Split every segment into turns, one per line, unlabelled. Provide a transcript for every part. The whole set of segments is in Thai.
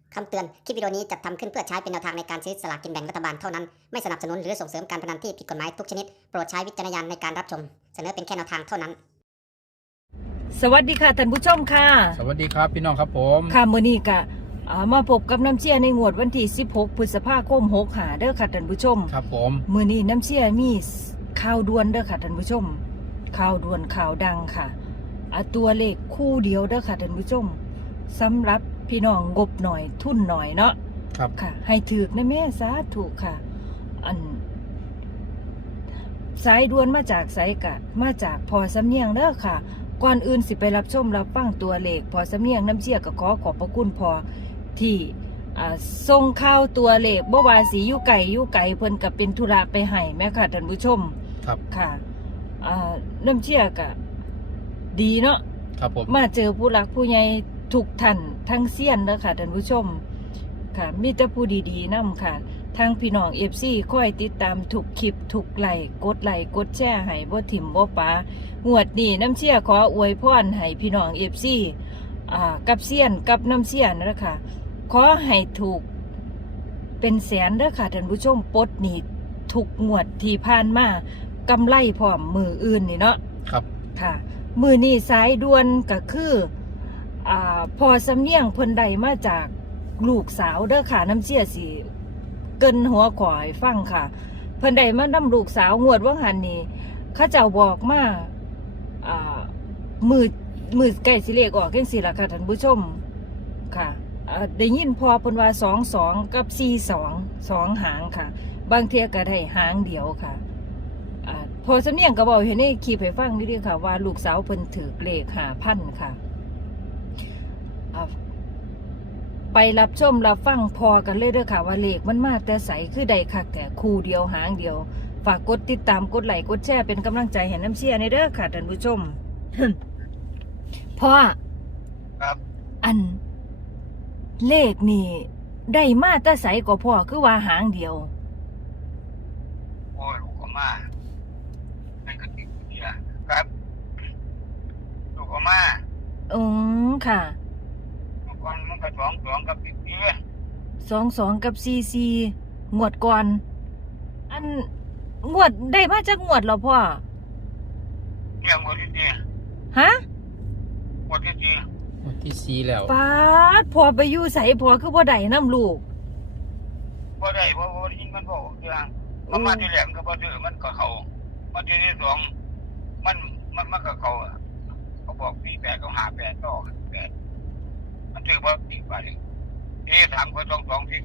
คำเตือน คลิปวิดีโอนี้จัดทำขึ้นเพื่อใช้เป็นแนวทางในการซื้อสลากกินแบ่งรัฐบาลเท่านั้น ไม่สนับสนุนหรือส่งเสริมการพนันที่ผิดกฎหมายทุกชนิด โปรดใช้วิจารณญาณในการรับชม เสนอเป็นแค่แนวทางเท่านั้น
สวัสดีค่ะท่านผู้ชมค่ะ
สวัสดีครับพี่น้องครับผม
ค่ะมื้อนี้ก็มาพบกับน้ำเชี่ยในงวดวันที่16พฤษภาคม65เด้อค่ะท่านผู้ชม
ครับผม
มื้อนี้น้ำเชี่ยมีข่าวด่วนเด้อค่ะท่านผู้ชมข่าวด่วนข่าวดังค่ะตัวเลขคู่เดียวเด้อค่ะท่านผู้ชมสำหรับพี่น้องงบหน่อยทุนหน่อยเนาะ
ครับ
ค่ะให้ถือนะแม่สาธุค่ะสายด่วนมาจากไสกะมาจากพอสำเนียงเด้อค่ะก่อนอื่นสิไปรับชมรับฟังตัวเลขพอสำเนียงน้ำเชี่ยก็ขอบพระคุณพอที่ส่งข่าวตัวเลขบ่ว่าสิอยู่ไกลเพิ่นก็เป็นธุระไปให้แม่ค่ะท่านผู้ชม
ครับ
ค่ะน้ำเชี่ยก็ดีเนาะ
ครับผม
มาเจอผู้หลักผู้ใหญ่ทุกท่านทั้งเซียนเด้อค่ะท่านผู้ชมค่ะมีแต่ผู้ดีๆนำค่ะทางพี่น้อง FC คอยติดตามทุกคลิปทุกไลค์กดแชร์ให้บ่ถิ่มบ่ปางวดนี้น้ำเชี่ยขออวยพรให้พี่น้อง FC กับเซียนกับน้ำเซียนเด้อค่ะขอให้ถูกเป็นแสนเด้อค่ะท่านผู้ชมปลดหนี้ทุกงวดที่ผ่านมากำไรพร้อมมืออื่นนี่เนาะ
ครับ
ค่ะมือนี่สายด่วนก็คือพอสำเนียงเพิ่นใดมาจากลูกสาวเด้อค่ะน้ำเชี่ยสิเกินหัวขวายฟังค่ะเพิ่นใดมานำลูกสาวงวดว่าหันนี่เขาเจ้าบอกมามือใกล้สิเลขออกจังซี่ล่ะค่ะท่านผู้ชมค่ะได้ยินพอเพิ่นว่า22กับ42 2หางค่ะบางเที่ยก็ได้หางเดียวค่ะพอสำเนียงก็บอกเห็นในคลิปให้ฟังนี่ด้วยค่ะว่าลูกสาวเพิ่นถือเลข5,000ค่ะไปรับชมรับฟังพอกันเลยเด้อค่ะว่าเลขมันมาแต่ใสคือใดคักแต่คู่เดียวหางเดียวฝากกดติดตามกดไลค์กดแชร์เป็นกำลังใจให้น้ำเชียร์ในเด้อค่ะท่านผู้ชม พ่อ
ครับ
เลขนี่ได้มาแต่ใสกว่าพ่อคือว่าหางเดียว
โอ้ยลูกก็มานั่นก็ติดเดียครับลูกก็มา
ค่ะ
ลูกก่อนมันก็สองกับติดเดีย
22กับ44งวดก่อนงวดได้มาจากงวดแล้วพ่อ
เนี่ยหมดที่เดีย
ฮะ
หมดที่เดีย
วันที่สี่แล้ว
ปาดพอไปอยู่ใส่พอคือบ่ได้น้ำลูก
บ่ได้บ่ได้ยินมันบอกเรื่องมันมาที่แหลมก็บ่ถือมันก็เขามาที่ที่สองมันก็เขาเขาบอกปี8ก็58ต่อ8มันถือว่าติดไปถามคนสองที่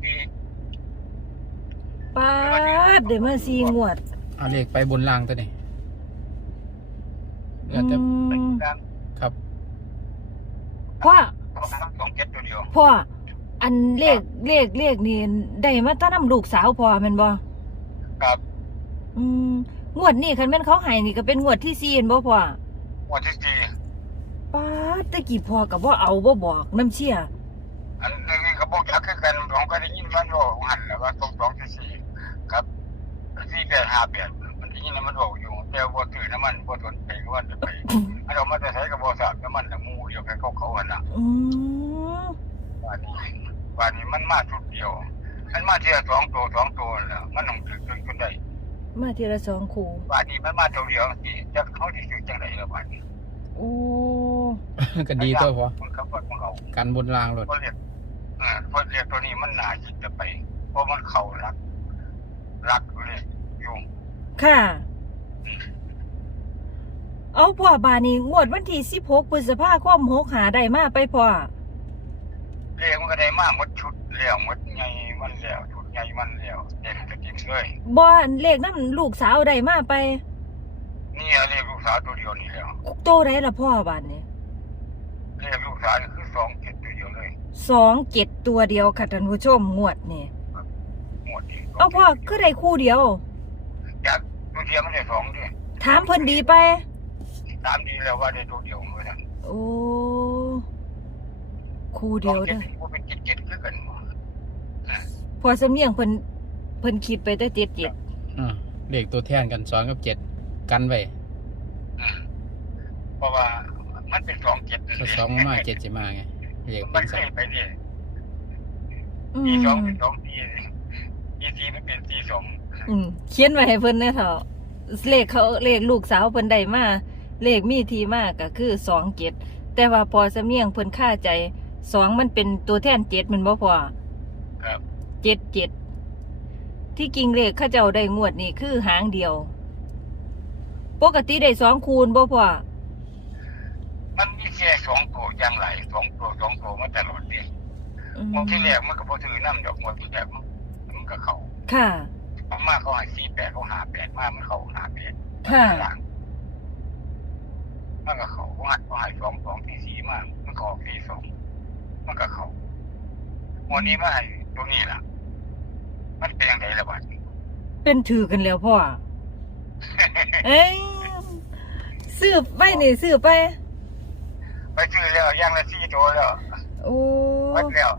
ปาดเดี๋ยวมา4งวด
เอาเลขไปบนล่างตัวนี้แล้วแต่
ไปกลาง
ครับ
พ่อ
27ตัวเดียว
พ่อเลขนี่ได้มาตั้งน้ำลูกสาวพ่อแม่นบ่
ครับ
งวดนี้คันแม่นเขาให้นี่ก็เป็นงวดที่4เห็นบ่พ่อ
หมดที่สี่
ปาดตะกี้พ่อก็บ่เอาบ่บอกน้ำเชี่ย
อันนี้ก็บอกอยากคือกันผมก็ได้ยินมันบอกหันแล้วว่าสองที่สี่ครับ4858มันได้ยินมันบอกอยู่แต่ว่าถือน้ำมันบ่สนใจว่าจะไปอันเรามาจะใช้กับบ่ทราบน้ำมันมูเดียวกันเขาอันน่ะวันนี้มันมาชุดเดียวมันมาเทีย2 ตัวแล้วมันต้องถือจนได้
มาทีละ2คู่
วันนี้มันมาตัวเดียวสิจะเขาสิซื้อจังได๋ล่ะวันนี้
โอ้
ก็ดีตัวพอ
มันขับรถของเขา
กันบนล่างรถ
เพราะเรียกตัวนี้มันน่าคิดจะไปเพราะมันเข้ารักเลยอยู่
ค่ะเอาพ่อบานี้งวดวันที่16พฤษภาคม65ได้มาไปพ่อ
เรียกมันก็ได้มาหมดชุดแล้วหมดใหญ่มันแล้วชุดใหญ่มันแล้วเด็กจะกินเลย
บ่เลขน้ำลูกสาวได้มาไป
นี่เรียกลูกสาวตัวเดียวนี่แล้ว
โตได้ละพ่อบาดนี้
เรียกลูกสาวนี่คือ2 7ตัวเดียวเลย
27ตัวเดียวค่ะท่านผู้ชมงวดนี่
หมดอีก
เอาพ่อคือได้คู่เดียว
จากตัวเดียวมันได้2ดิ
ถามเพิ่นดีไป
ตามดีแล้วว่าได้ตัวเดียวเหมือนกัน
โอ้คู่เดียวเด้อ
บ่เป็น7คือกัน
พอสำเนียงเพิ่นคิดไปแต่77
เลขตัวแทนกัน2กับ7กันไว้
เพราะว่ามันเป็น2 7
ถ้า2มา7สิมาไงเลข
มั
เป็น น
เคยไปนี่ตีสองเป็นสองตีสี่มันเป็นตีสอง
เขียนไว้ให้เพิ่นแน่เถอะเลขลูกสาวเพิ่นได้มาเลขมีทีมาก็คือ27แต่ว่าพอสำเนียงเพิ่นค่าใจ2มันเป็นตัวแทน7แม่นบ่พ่อ
ครับ
77ที่กิ่งเลขเขาเจ้าได้งวดนี่คือหางเดียวปกติได้2คูณบ่พ่อ
มันมีแค่2ตัวอย่างไร2ตัวมาตลอดเลยงวดที่แรกมันก็บ่ถือน้ำดอกงวดที่แรกมันก็เข้า
ค่ะ
มาเขาให้48เขา58มามันเข้า58
ค่ะ
มันก็เข้าเขาให้2ที่4มามันก็ออกที่2มันก็เข้าวันนี้มาให้ตัวนี้ล่ะมันเป็นจังไดล่ะบัด
เป็นถือกันแล้วพ่อ เอ้ยซื้อไปนี่ซื้อไป
ไปซื้อแล้วอย่างละ4ตัวแล้ว
โอ้
หมดแล้ว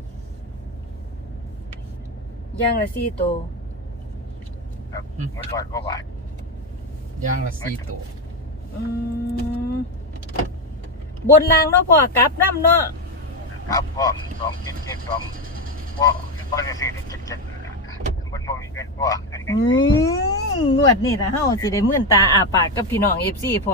ย่างละ4ตัว
ครับหมด100กว่าบาท
ย่างละ4ตัว
อืมบนรางเนาะพ่อกลับน้ำเนาะ
ครับพ่อ2772พ่อจะซื้อที่77มันบ่มีเงินพ่อ
งวดนี่นะเฮาสิได้มื่นตาอาปากกับพี่น้อง FC พ่อ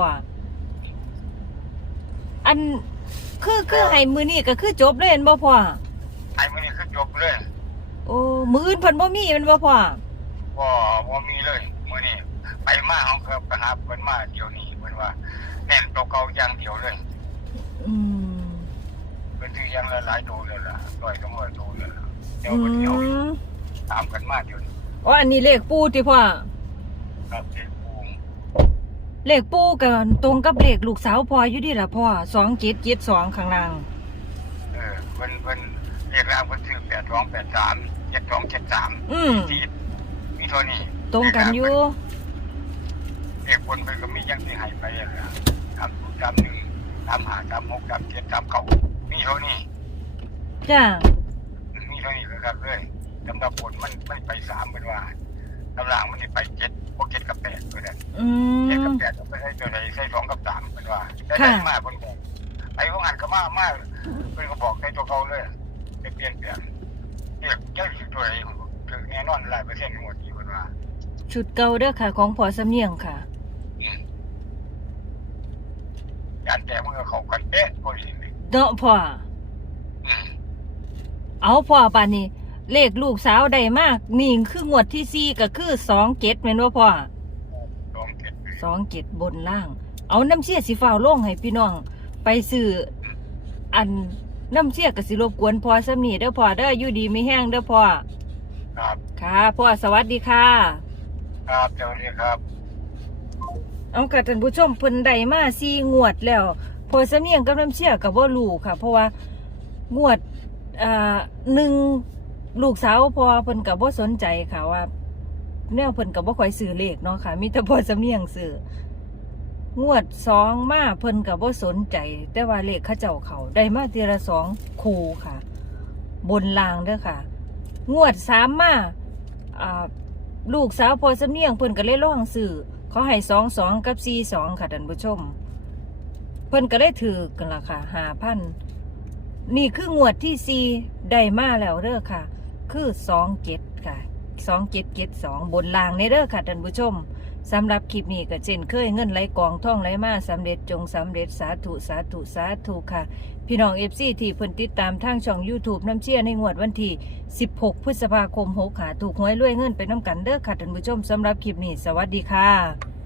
อันคือให้มือนี่ก็คือจบเลยเห็นบ่พ่อ
ไอ้มื้อนี้คือจบเลย
โอ้มืออื่นเพิ่นบ่มีแมันบ่พ่อ
บ่มีเลยมื้อนี้ไปมาเฮาก็ไปหาเพิ่นมาเดี๋ยวนี้เพิ่นว่าแน่นตัวเก่าอย่างเดียวเลย
อืม
เพิ่นซื้ออย่างละหลายโตเลยล่ะ100-200โตเลยล่ะเดี๋ยว
อื
เพิ่นเดี๋ยว
ม
ตามกันมาเดี๋ยวนี้
อ๋ออันนี้เลขปูติพ่อ
ครับเด็กปู
เลขปูก็ตรงกับเลขลูกสาวพ่ออยู่ดิล่ะพ่อ2772ข้างล่าง
เพิ่นเรียกแล้วเพิ่นซื้อ8283 7273 ที่มีเท่านี้
ตรงกันอยู่
เด็กคนเพิ่นก็มีอย่างที่ให้ไปอ่ะ3031 35 36 37 39มีเท่านี้
จ้า
มีเท่านี้ครับเลยลำดับผลมันไป3เป็นว่าลำหลังมันไป7พวก7กับ8เพิ่นน่ะ
อื
7
ม
กับ8ก็ไปให้ตัวใดใส่2กับ3เป็นว่าได้มาเพิ่นบอกไอ้พวกหันก็มาเพิ่นก็บอกให้ตัวเขาเลยจะเปลี่ยนแปลงเรียกเจ้าสิตัวใดถึงแน่นอน100%หมดที่เพิ่นว่า
ชุดเก่าเด้อค่ะของพ่อสำเนียงค่ะ
การแก้มือเขากันเป๊ะพอดีเลย
เนาะพ่อ เอาพ่อป่านนี้ เลขลูกสาวได้มากนี่คืองวดที่4ก็คือ27แม่นบ่พ่อ 27บนล่าง เอาน้ำเชี่ยสิฟ้าวลงให้พี่น้อง ไปซื้ออันน้ำเชี่ยก็สิรบกวนพ่อสำนีเด้อพ่อเด้ออยู่ดีมีแห้งเด้อพ่อ
ครับ
ค่ะพ่อสวัสดีค่ะ
ครับเจ้านี่ครับ
เอาค่ะท่านผู้ชมเพิ่นได้มา4งวดแล้วพ่อสำเนียงกับน้ำเชี่ยก็บ่รู้ค่ะ เพราะว่างวดหนึ่งลูกสาวพ่อเพิ่นก็บ่สนใจค่ะว่า แนวเพิ่นก็บ่ค่อยซื้อเลขเนาะค่ะ มีแต่พ่อสำเนียงซื้องวด2มาเพิ่นก็บ่สนใจ แต่ว่าเลขเขาเจ้าเขาได้มาทีละ2คู่ค่ะ บนรางเด้อค่ะ งวด3มาลูกสาวพ่อสำเนียงเพิ่นก็เลยลองซื้อเขาให้22กับ42ค่ะท่านผู้ชม เพิ่นก็ได้ถือกันล่ะค่ะ 5,000 นี่คืองวดที่4ได้มาแล้วเด้อค่ะ คือ27ค่ะ2772บนรางในเด้อค่ะท่านผู้ชมสำหรับคลิปนี้ก็เช่นเคยเงินไหลกองท่องไหลมาสำเร็จจงสำเร็จสาธุสาธุสาธุค่ะ พี่น้อง FC ที่เพิ่นติดตามทางช่อง YouTube น้ำเชี่ยในงวดวันที่16พฤษภาคม6ค่ะถูกหวยรวยเงินไปน้ำกันเด้อค่ะท่านผู้ชมสำหรับคลิปนี้สวัสดีค่ะ